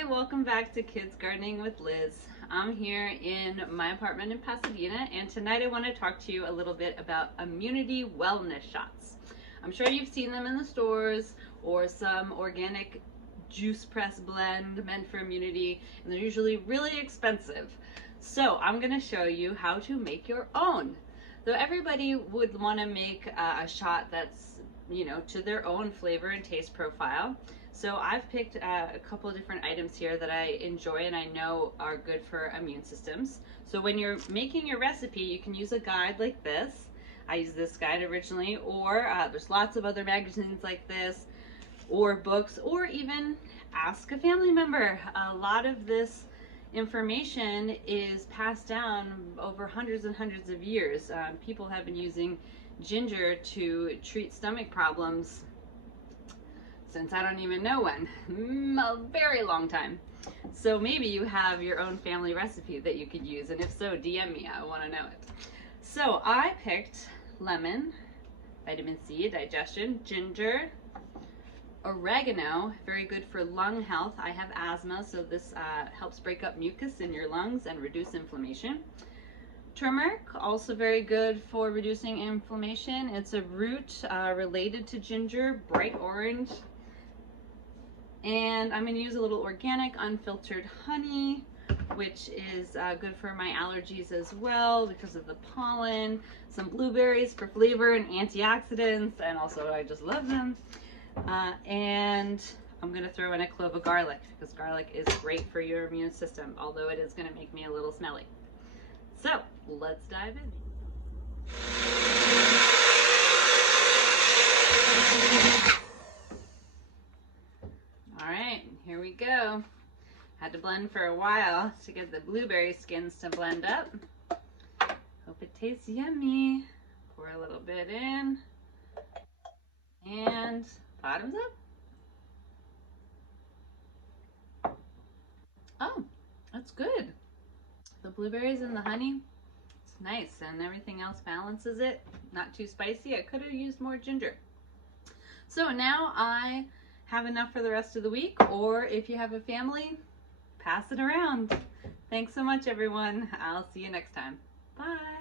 Hi, welcome back to Kids Gardening with Liz. I'm here in my apartment in Pasadena, and tonight I want to talk to you a little bit about immunity wellness shots. I'm sure you've seen them in the stores, or some organic juice press blend meant for immunity, and they're usually really expensive. So I'm going to show you how to make your own. So everybody would want to make a shot that's, to their own flavor and taste profile. So I've picked a couple of different items here that I enjoy and I know are good for immune systems. So when you're making your recipe, you can use a guide like this. I used this guide originally, or there's lots of other magazines like this, or books, or even ask a family member. A lot of this information is passed down over hundreds and hundreds of years. People have been using ginger to treat stomach problems since I don't even know when, a very long time. So maybe you have your own family recipe that you could use, and if so, DM me, I want to know it. So I picked lemon, vitamin C, digestion, ginger, oregano, very good for lung health. I have asthma, so this helps break up mucus in your lungs and reduce inflammation. Turmeric, also very good for reducing inflammation. It's a root related to ginger, bright orange. And I'm going to use a little organic unfiltered honey, which is good for my allergies as well because of the pollen. Some blueberries for flavor and antioxidants, and also I just love them. And I'm going to throw in a clove of garlic because garlic is great for your immune system, although it is going to make me a little smelly. So let's dive in. All right, here we go. Had to blend for a while to get the blueberry skins to blend up. Hope it tastes yummy. Pour a little bit in. And bottoms up. Oh, that's good. The blueberries and the honey, it's nice, and everything else balances it. Not too spicy. I could have used more ginger. So now I have enough for the rest of the week, or if you have a family, pass it around. Thanks so much, everyone. I'll see you next time. Bye.